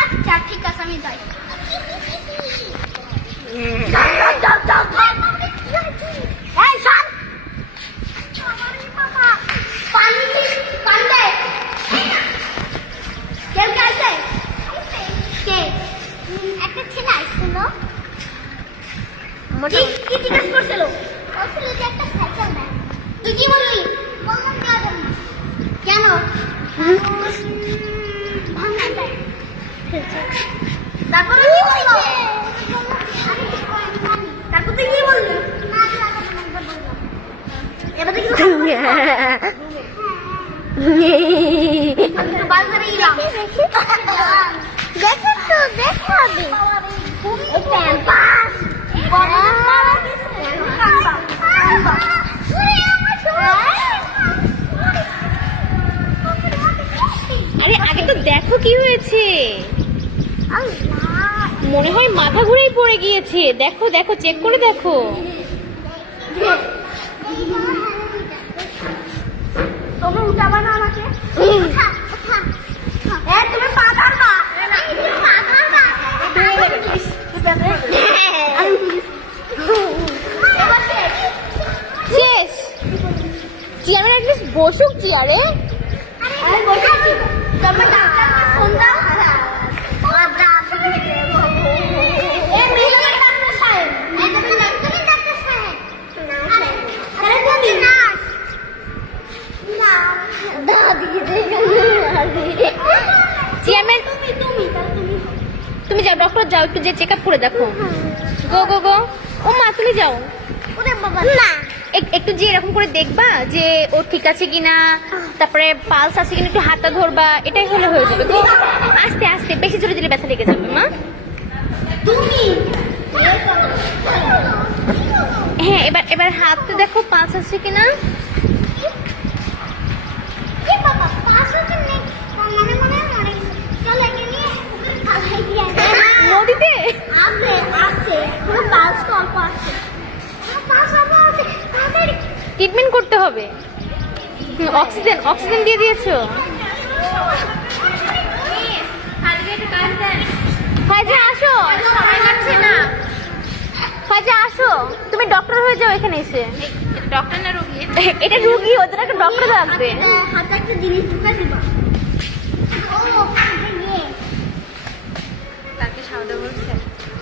আচ্ছা ঠিক আছে আমি যাই। একটা ছেলে আসছিল, কি জিজ্ঞেস করছিল? বলছিল যে একটা সাইকেল দেয়। তুই কি বললি? বললাম দেওয়া যাবে না। কেন? ভাঙা দেয়। তারপরে কি বললো? তারপর তুই কি বললি? এবার তো কিছু বাজারে গেলাম। দেখো তো দেখাবি আরে আগে তো দেখো কি হয়েছে, মনে হয় মাথা ঘুরেই পড়ে গিয়েছে। দেখো দেখো, চেক করে দেখো। তুমি উঠাবা না আমাকে? তুমি পা ধরবা? শেষ। চেয়ারে অ্যাটলিস্ট বসুক চেয়ারে। চেয়ারম্যান তুমি যাও, ডক্টর যাও, একটু যে চেক আপ করে দেখো। গো গো গো। ও মা তুমি যাও না, একটু যে এরকম করে দেখবা যে ও ঠিক আছে কিনা, তারপরে পালস আছে কিনা একটু হাতটা ধরবা, এটাই হলে হয়ে যাবে। গো আস্তে আস্তে, বেশি জোরে দিলে ব্যথা লেগে যাবে মা। তুমি হ্যাঁ, এবার হাতটা দেখো পালস আছে কিনা। নদীতে ট্রিটমেন্ট করতে হবে। অক্সিজেন দিয়ে দিয়েছো? ফাইজা আসো, ফাইজা আসো, তুমি ডক্টর হয়ে যাও এখানে এসে। ডক্টর না রোগী? এটা রোগী, ওদের একটা ডক্টর লাগবে। হাতে একটা জিনিস ঢুকে দিবা। তাকে সাউদা বলছে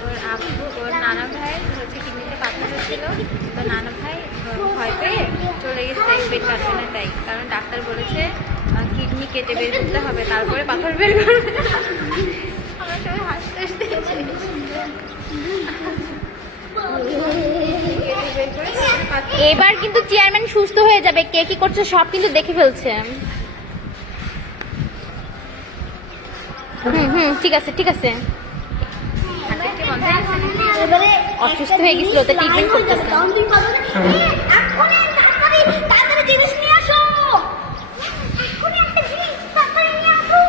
ওর আব্বু, ওর নানা ভাই হচ্ছে কিডনিতে পাথর হয়েছিল, তো নানা ভাই ভয় পেয়ে চলে গেছে পেট কাটবে, তাই কারণ ডাক্তার বলেছে কিডনি কেটে বের করতে হবে, তারপরে পাথর বের করবে। আমরা সবাই হাসতে হাসতে এবার কিন্তু চেয়ারম্যান সুস্থ হয়ে যাবে, কে কি করছে সব কিন্তু দেখে ফেলছে। ঠিক আছে ঠিক আছে। এবারে অসুস্থ হয়ে গেছিল, তো ট্রিটমেন্ট করতেছে। তাড়াতাড়ি জিনিস নিয়ে আসো, এক্ষুনি একটা জিনিস তাড়াতাড়ি নিয়ে আসো।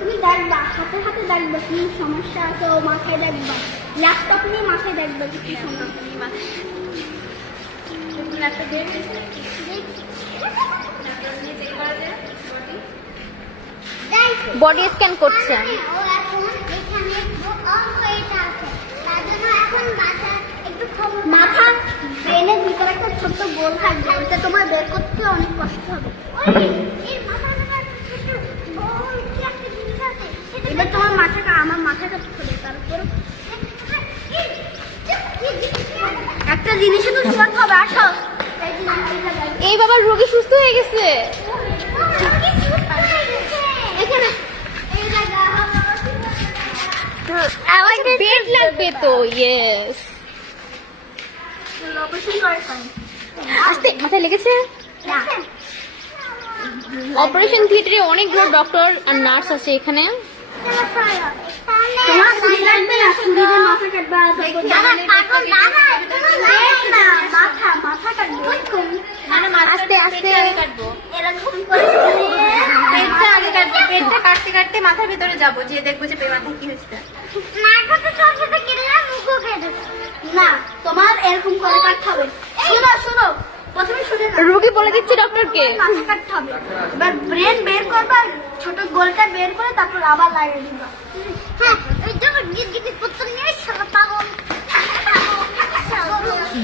তুমি দেখবা, হাতে হাতে দেখবা কি সমস্যা আছে, ও মাথায় দেখবা, ল্যাপটপ নিয়ে মাথায় দেখবা কি সমস্যা। বডি স্ক্যান করছে। মাথা ব্রেনের ভিতরে একটা ছোট্ট গোল থাকবে, ওটা তোমার বের করতে অনেক কষ্ট হবে। এবার তোমার মাথাটা, আমার মাথাটা খুলে, তারপর একটা জিনিসে তো শোয়াতে হবে। আসো, এই বাবা রোগী সুস্থ হয়ে গেছে। এখানে বেড লাগবে তো। ইয়েস, আস্তে, মাথায় লেগেছে। অপারেশন থিয়েটারে অনেকগুলো ডক্টর আর নার্স আছে এখানে। তোমার ছুরি লাগবে না, ছুরি দিয়ে মাথা কাটবা। মাথা কাটবো আস্তে আস্তে। এরকম করে পেটটা কাটতে কাটতে মাথার ভিতরে যাবো, যে দেখবো যে মাথায় কি হয়েছে। না, তোমার এরকম করে কাটতে হবে। শোনো শোনো, প্রথমে শুনে নাও। রুগী বলে দিচ্ছে ডক্টরকে। মাথা কাটতে হবে, এবার ব্রেন বের করবা, ছোট গোলটা বের করে তারপর আবার লাগিয়ে দিবা। হ্যাঁ, ওই দেখো গিট করতে নিয়ে শালা পাগল।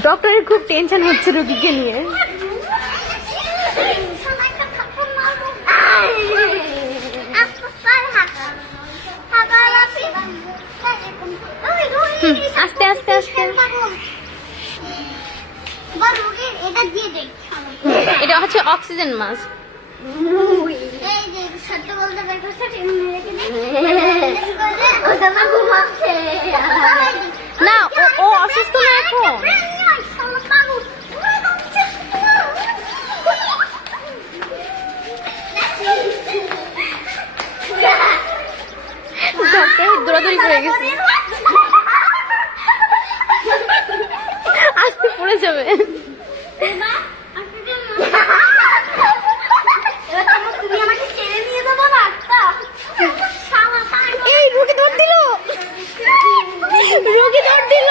ডক্টরের খুব টেনশন হচ্ছে রুগীকে নিয়ে। আস্তে আস্তে আস্তে। এটা দিয়ে দেই। এটা হচ্ছে অক্সিজেন মাস্ক। এই যে সত্য বলতে বের করছে, রেখে দিই। ওটা না ঘুমাচ্ছে। না, ও অসুস্থ না এখন। ডক্টর দৌড়াদৌড়ি করে গেছে, আস্তে পড়ে যাবে। তুমি আমাকে ছেড়ে নিয়ে যাবো না? এই রুগী দৌড় দিল, রুগী দৌড় দিল।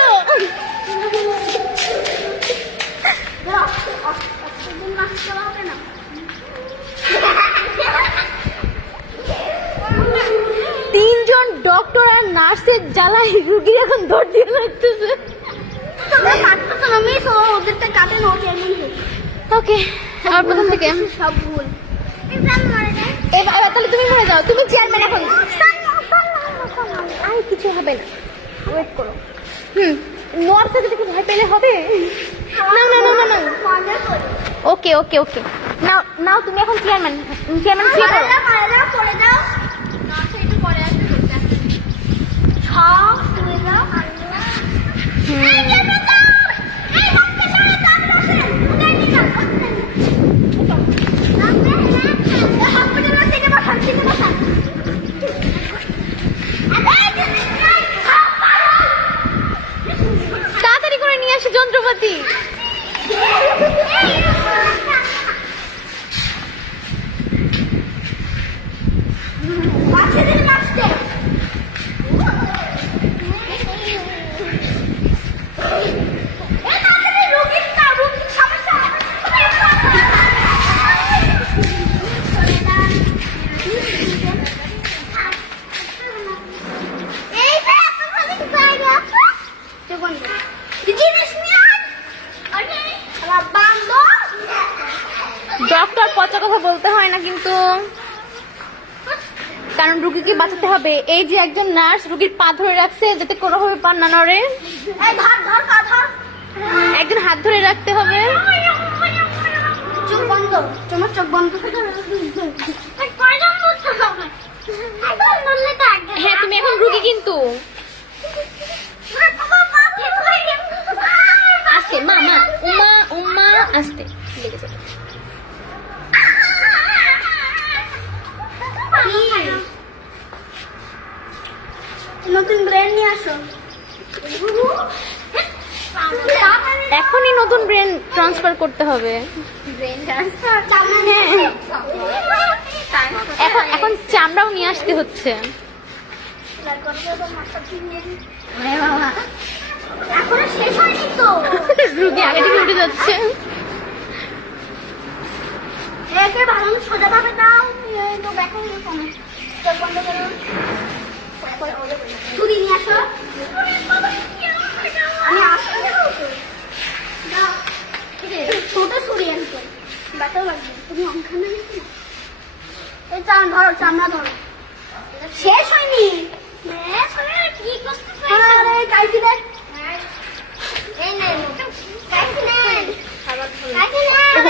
তিনজন ডক্টর আর নার্সের জ্বালায় রুগী এখন দৌড় দিয়ে লাগতেছে। ওদেরটা কাটে না, ওকে, আবার প্রথম থেকে সব ভুল। এবার তাহলে তুমি মরে যাও, তুমি চেয়ারম্যান এখন। আর কিছু হবে না, ওয়েট করো। নর্থে যদি ভয় পেলে হবে। না না না না না, ওকে ওকে ওকে, নাও নাও, তুমি এখন চেয়ারম্যান। চেয়ারম্যান শুয়ে পড়ো। পড়ে যাও। তাড়াতাড়ি করে নিয়ে আসে যন্ত্রপাতি। ডক্টর পচা কথা বলতে হয় না কিন্তু, কারণ রুগীকে বাঁচাতে হবে। এই যে একজন নার্স রুগীর পা ধরে রাখছে যাতে কোনোভাবে পা না নড়ে। একজন হাত ধরে রাখতে হবে। চোখ বন্ধ, তোমার চোখ বন্ধ। হ্যাঁ, তুমি এখন রুগী কিন্তু। আস্তে, মা মা, উমা উমা, আস্তে লেগে যাবে। নতুন ব্রেন নিয়ে আসো। এখনই নতুন ব্রেন ট্রান্সফার করতে হবে। হ্যাঁ, এখন এখন চামড়াও নিয়ে আসতে হচ্ছে। এখনো শেষ হয়নি তো। রুগী আগে থেকে উঠে যাচ্ছে। একে ভালো সোজা ভাবে দাও। এই তো দেখো এরকম। চোখ বন্ধ করো। ছুরি নিয়ে আসো। আমি আসতে যাবো তো। দাও। ছোট ছুরি আনতে। ব্যথা লাগবে। তুমি ওখানে নিচ্ছি না। এই ধরো, চামড়া ধরো। শেষ হয়নি। কি করতে আরে কাইছি দেখ। এই নে। কাইছি নে।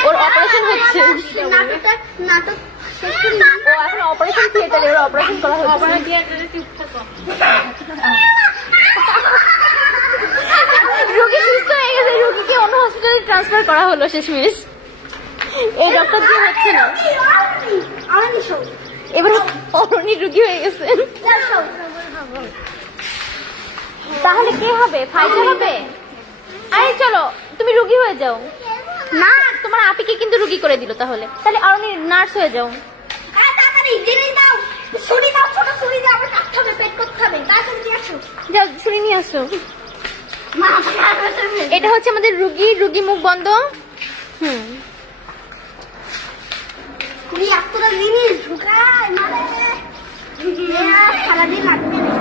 ওর অপারেশন হচ্ছে। নাটক শেষ করি। ও এখন অপারেশন থিয়েটারে, ওর অপারেশন করা হচ্ছে। রোগী সুস্থ হয়ে গেছে, রোগীকে অন্য হসপিটালে ট্রান্সফার করা হলো শেষমেশ। এই ডক্টর দিয়ে হচ্ছে না। এবার অরণি রুগী হয়ে গেছে। তাহলে কে হবে? ফাইজা হবে? আরে চলো, তুমি রুগী হয়ে যাও। না, তোমার আপিকে কিন্তু রুগী করে দিল। তাহলে তাহলে অরণি নার্স হয়ে যাও। তাড়াতাড়ি জিনিস দাও। ছুরি দাও, ছোট ছুরি দাও, আবার কাটতে হবে, পেট করতে হবে। তাড়াতাড়ি নিয়ে আসো। যাও ছুরি নিয়ে আসো। মা, এটা হচ্ছে আমাদের রুগী মুখ বন্ধ। হুম, তুমি এতটা জিনিস ঢুকায় মারে। সারাদিন লাগবে না।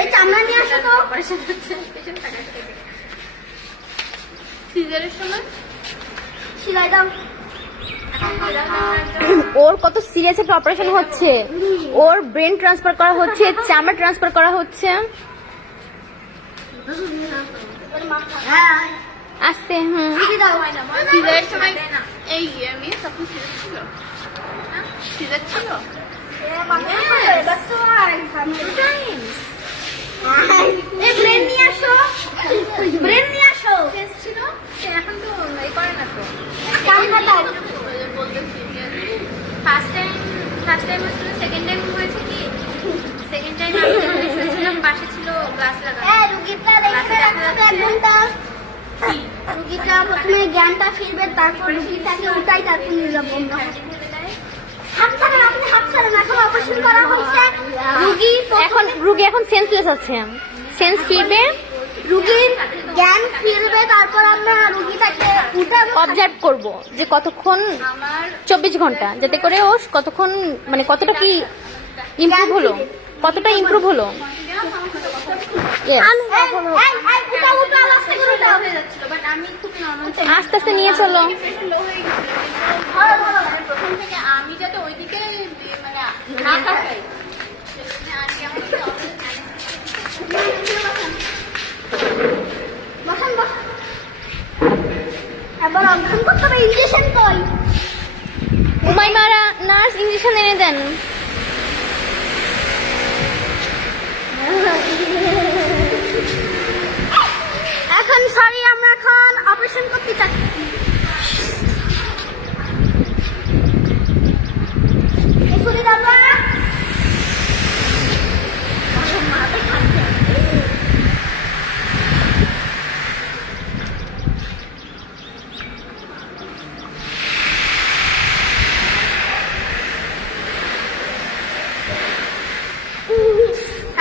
এই চামড়া নিয়ে আসো তো। সিজারের সময় সিলাই দাও। ওর কত সিরিয়াস একটা অপারেশন হচ্ছে। ওর ব্রেন ট্রান্সফার করা হচ্ছে, চামড়া ট্রান্সফার করা হচ্ছে। হ্যাঁ, আস্তে। হুম, সিলাই দাও। সিজারের সময় এই মেয়ে তখন সিজার ছিল সিজার ছিল এবার তো এই ব্রেন নিয়ে আসো, ব্রেন নিয়ে আসো। শেষ ছিল সে এখন তো এই করে না তো চামড়া দাও। বলতেছি ফার্স্ট টাইম হয়েছিল সেকেন্ড টাইম হয়েছে কি সেকেন্ড টাইম আমি যখন শুয়েছিলাম পাশে ছিল গ্লাস লাগানো রুগীটা রেখে রাখতে হবে 1 ঘন্টা। রুগীটা প্রথমে জ্ঞানটা ফিরবে, তারপর রুগীটাকে উঠাই, তারপর নিয়ে যাবো আমরা। হাত ছাড়েন, আপনি হাত ছাড়েন। এখন অপারেশন করা হয়েছে। রুগী এখন সেন্সলেস আছে। সেন্স ফিরবে, রুগীর জ্ঞান ফিরবে, তারপর আমরা রুগীটাকে উঠাবো। অবজার্ভ করব যে কতক্ষণ, আমার 24 ঘন্টা, যাতে করে ও কতক্ষণ মানে কতটা কি ইমপ্রুভ হলো, কতটা ইমপ্রুভ হলো। Yes. উঠাও, উঠাও, আস্তে করে উঠাও। হয়ে যাচ্ছিল বাট আমি খুব নর্মাল আস্তে আস্তে নিয়ে চলো। লো হয়ে গেছিল ধরো, ধরো। মানে প্রথম থেকে আমি যাতে ওইদিকে মানে না তাকাই সেজন্য আজকে আমার বসান, বসান। এবার অঙ্কন করতে হবে। ইঞ্জেকশন কই? উমাইমারা নার্স ইঞ্জেকশন এনে দেন। এখন সরি, আমরা এখন অপারেশন করতে চাচ্ছি। ছুরি দাও না।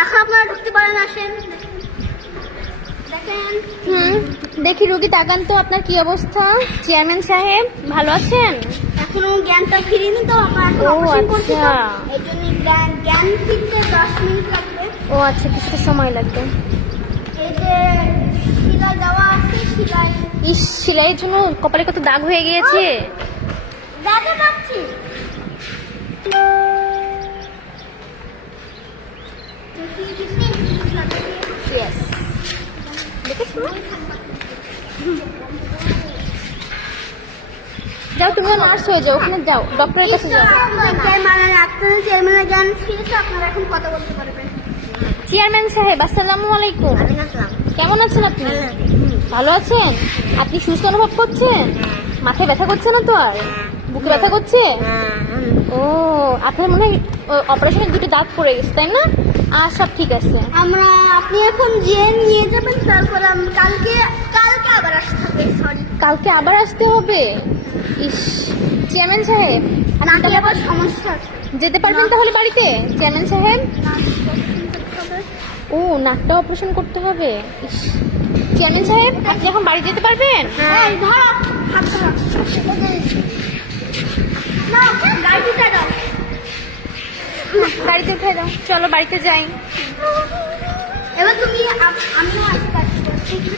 এখন আপনারা ঢুকতে পারেন, আসেন। দেখেন, হুম, দেখি রুগী তাকান তো, আপনার কি অবস্থা? চেয়ারম্যান সাহেব ভালো আছেন? এখনো জ্ঞানটা ফিরিনি তো, আমরা এখন ও, অপারেশন করছি তো। আচ্ছা। এই জন্য জ্ঞান ফিরতে 10 মিনিট লাগবে। ও আচ্ছা, কিছুটা সময় লাগবে। এই যে সিলাই দেওয়া আছে, সিলাই ইস, সেলাইয়ের জন্য কপালে কত দাগ হয়ে গিয়েছে। দেখে পাচ্ছি। Yes. দেখেছো? যাও, তুমিও নার্স হয়ে যাও, ওখানে যাও, ডক্টরের কাছে যাও। চেয়ারম্যানের জ্ঞান ফিরেছে, আপনারা এখন কথা বলতে পারবেন। চেয়ারম্যান সাহেব আসসালামু আলাইকুম। কেমন আছেন আপনি? ভালো আছেন? আপনি সুস্থ অনুভব করছেন? মাথায় ব্যথা করছে না তো আর? বুকে ব্যথা করছে? ও, আপনার মনে হয় অপারেশনের দুটো দাগ পড়ে গেছে, তাই না? আর সব ঠিক আছে। আপনি এখন যে নিয়ে যাবেন, তারপর কালকে আবার আসতে হবে। সরি, কালকে আবার আসতে হবে? ইস, চেয়ারম্যান সাহেব নাকি আবার সমস্যা আছে। যেতে পারবেন তাহলে বাড়িতে? চেয়ারম্যান সাহেব, ও নাকটা অপারেশন করতে হবে। ইস, চেয়ারম্যান সাহেব আপনি এখন বাড়ি যেতে পারবেন? এই ধরো, হাত ধরো। নাও, গাড়িটা দাও। গাড়িতে উঠে দাও, চলো বাড়িতে যাই। এবার তুমি আমিও আসতে পারছি।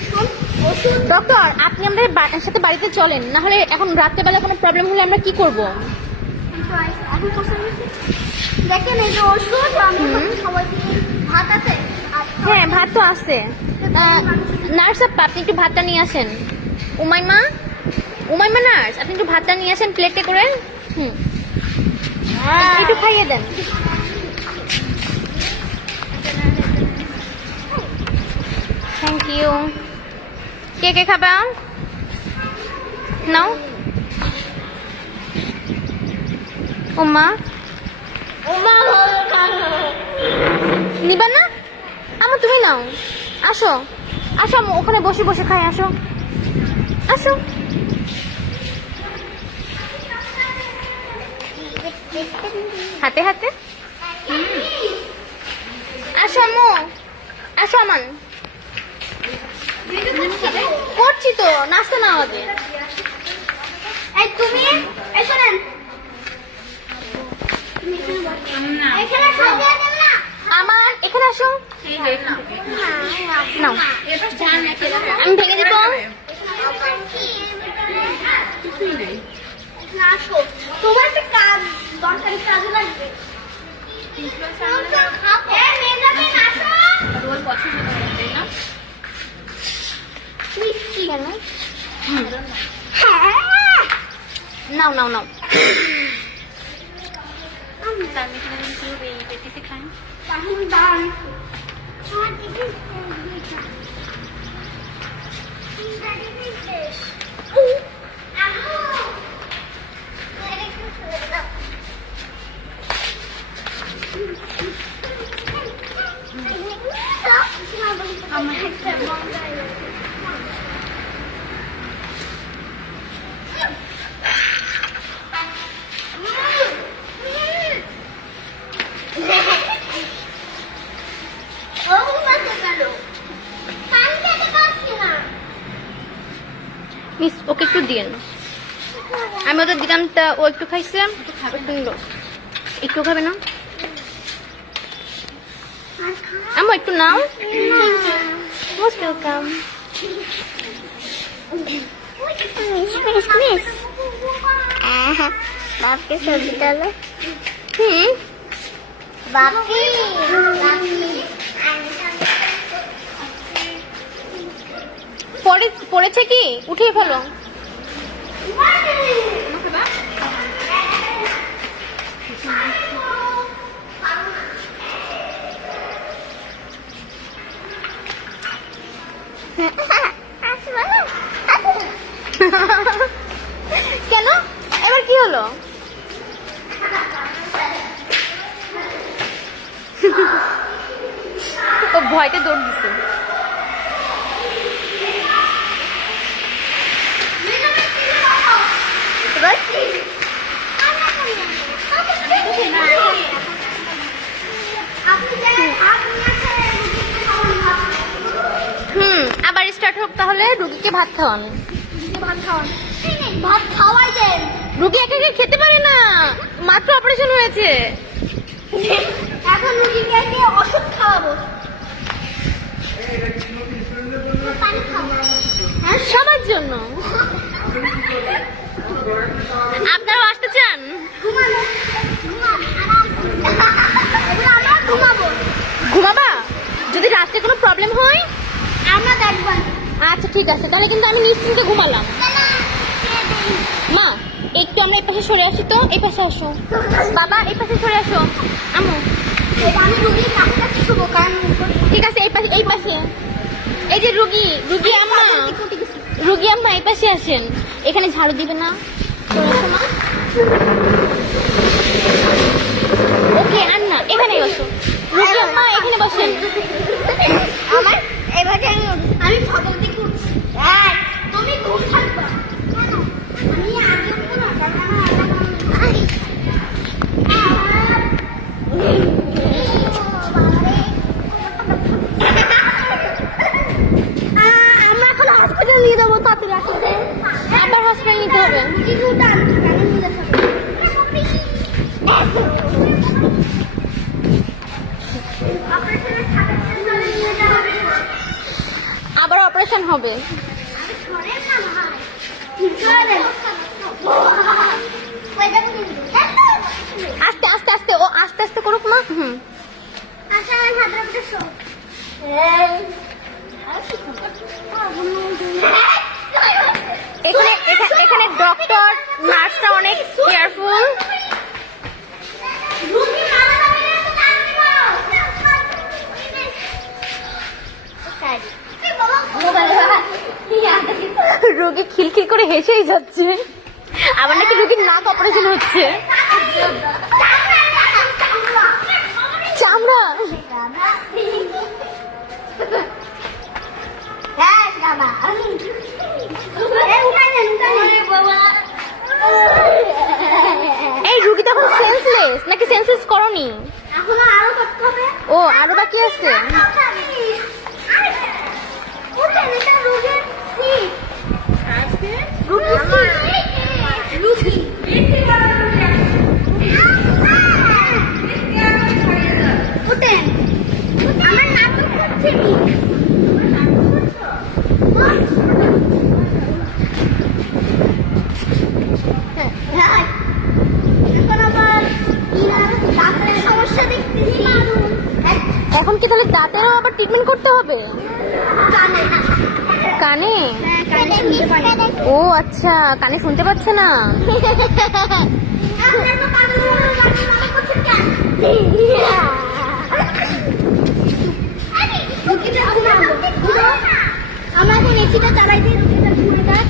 শোন, ওষুধ ডক্টর, আপনি আমাদের সাথে বাড়িতে চলেন, না হলে এখন রাত্রেবেলা কোনো প্রবলেম হলে আমরা কি করব? এখন কোথায় গেছে? দেখেন, এই যে ওষুধ, আমি সবাইকে ভাত আছে। হ্যাঁ, ভাত তো আছে। নার্স আপা, আপনি একটু ভাতটা নিয়ে আসেন। উমাইমা নার্স, আপনি একটু ভাতটা নিয়ে আসেন প্লেটে করে। হুম, একটু খাইয়ে দেন। Thank you. কে খাবা? নাও। উম্মা নিবা না? আমার তুমি নাও, আসো আসো আম্মু, ওখানে বসে বসে খাই, আসো আসো। হাতে হাতে আসো আম্মু, আসো আমান। করছি তো, নাস্তা না আমাদের। এই তুমি এসো না, এখানে সাজিয়ে দেব না। আমান এখানে আসো, নাও আমি ভেঙে দিব। না আসো, তোমার একটা কাজ দরকারি কাজে লাগবে। মেয়ে যাবে না, আসো। তোমার পছন্দ করে, তাই না? মিষ্টি কেন? নাও নাও নাও। তার মেশিনে কি হবে এই পেটিতে খান? তাহলে দাঁড়ান একটু। আমার দিদি আমার একটা মিস ওকে একটু দিয়েন, আমি ওদের দিলাম তা ও একটু খাইছে, একটু নিলো। একটু খাবে না আম্মু, একটু নাও। Most welcome. बापके सब्जी डालो। बापके পড়েছে কি, উঠিয়ে ফেলো। কেন, এবার কি হলো? ও ভয়তে দৌড় দিছে। আবার স্টার্ট হোক তাহলে। রুগীকে ভাত খাওয়ান, ভাত খাওয়ান, ভাত খাওয়াই দেন। রুগী একা একা খেতে পারে না, মাত্র অপারেশন হয়েছে। এখন রুগীকে দিয়ে ওষুধ খাওয়াবো। পানি খাও। হ্যাঁ, সবার জন্য। আপনারাও আসতে চান? ঘুমানো, আমরা ঘুমাবো। ঘুমাবা? যদি রাত্রে কোনো প্রবলেম হয় আমরা দেখবো। আচ্ছা ঠিক আছে, তাহলে কিন্তু আমি নিশ্চিন্তে ঘুমালাম। মা একটু আমরা এই পাশে সরে আসি তো, এই পাশে আসো। বাবা এই পাশে সরে আসো। আম্মু আমি রুগীর কাছাকাছি শুবো, কারণ ঠিক আছে, এই পাশে এই পাশে। এই যে রুগী, রুগী আম্মা, রুগী আম্মা এই পাশে আসেন। এখানে ঝাড়ু দিবে না, সরে আসো মা। ওকে আর না, এখানে বসো। রুগী আম্মা এখানে বসেন। আমার এবারে আমি ফটো দেখে উঠছি। তুমি ঘুম থাকবা কেন? আমি আগে উঠবো না, কারণ আমার আমরা এখন হসপিটাল নিয়ে যাবো, তাড়াতাড়ি আসলে আবার হসপিটাল নিতে হবে। কিছু টান আমি নিয়ে যাবো। আবার অপারেশন হবে। আস্তে আস্তে আস্তে, ও আস্তে আস্তে করুক মা। এখানে এখানে ডক্টর নার্সরা অনেক কেয়ারফুল। রোগী খিলখিল করে হেসেই যাচ্ছে, আবার নাকি রোগীর নাক অপারেশন হচ্ছে। চামড়া দাদা এই উঠাই নেন বাবা এই রুগী তো এখন সেন্সলেস নাকি সেন্সলেস করনি? এখনো আরো করতে হবে। ও আরো বাকি আছে। উঠেন, এটা রোগের সিট। রোগীর সিট। রোগী। উঠেন। আমার নাটক হচ্ছে কি? এখন আবার দাঁতের সমস্যা দেখতেছি। এখন কি তাহলে দাঁতেরও আবার ট্রিটমেন্ট করতে হবে? কানে। কানে? হ্যাঁ, কানে শুনতে পারে। ও আচ্ছা, কানে শুনতে পাচ্ছে না। আপনার তো কানে মনে করছেন কেন? রুগীটা আমরা এখন এসিটা চালাই দিই, রুগীটা ঘুরে যাক।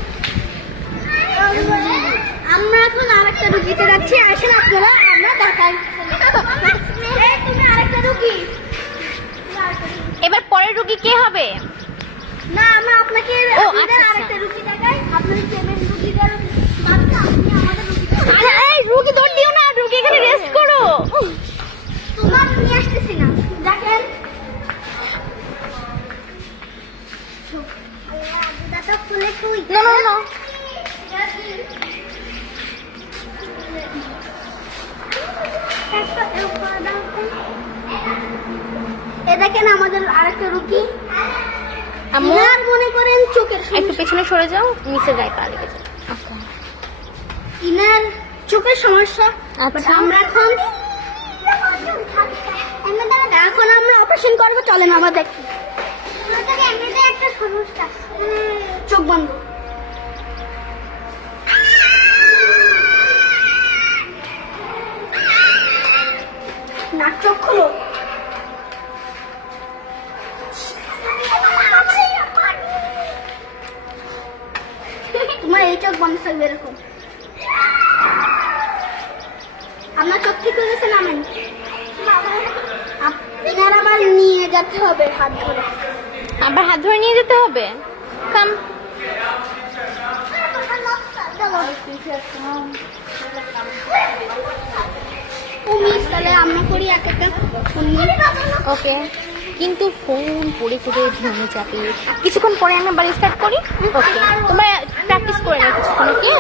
আমরা এখন আরেকটা রুগীতে যাচ্ছি, আসেন আপনারা, আমরা দেখাই। এই তুমি আরেকটা রুগী। এবার পরের রুগী কে হবে? না, আমরা আপনাকে ও, আপনাদের আচ্ছা, আরেকটা রুগী দেখাই। আপনাদের পেমেন্ট রুগীদের বাচ্চা, আপনি আমাদের রুগীদের এই রুগী দৌড় দিও না, রুগী এখানে রেস্ট করো। তোমার নিয়ে আসতেছি না, দেখেন। না না না, এ দেখেন আমাদের আরেকটা রুগী। আম্মু আর মনে করেন চোখের একটু পেছনে সরে যাও, নিচের গায়ে পা লেগে যাবে। আচ্ছা ইনার চোখের সমস্যা। আচ্ছা। আমরা এখন আমরা অপারেশন করবো, চলেন আমাদের একটা সমস্যা। চোখ বন্ধ। নাক চোখ খোলো। তোমার এই চোখ বন্ধ থাকবে এরকম। আপনার চোখ ঠিক হয়ে গেছে, নামেন। আপনার আবার নিয়ে যেতে হবে হাত ধরে। আবার হাত ধরে নিয়ে যেতে হবে। কাম তাহলে আমরা করি এক একটা। ওকে, কিন্তু ফোন পড়ে পড়ে ভেঙে যাবে। কিছুক্ষণ পরে আমি আবার স্টার্ট করি। ওকে, তোমরা প্র্যাকটিস করে নাও কিছুক্ষণ। ওকে।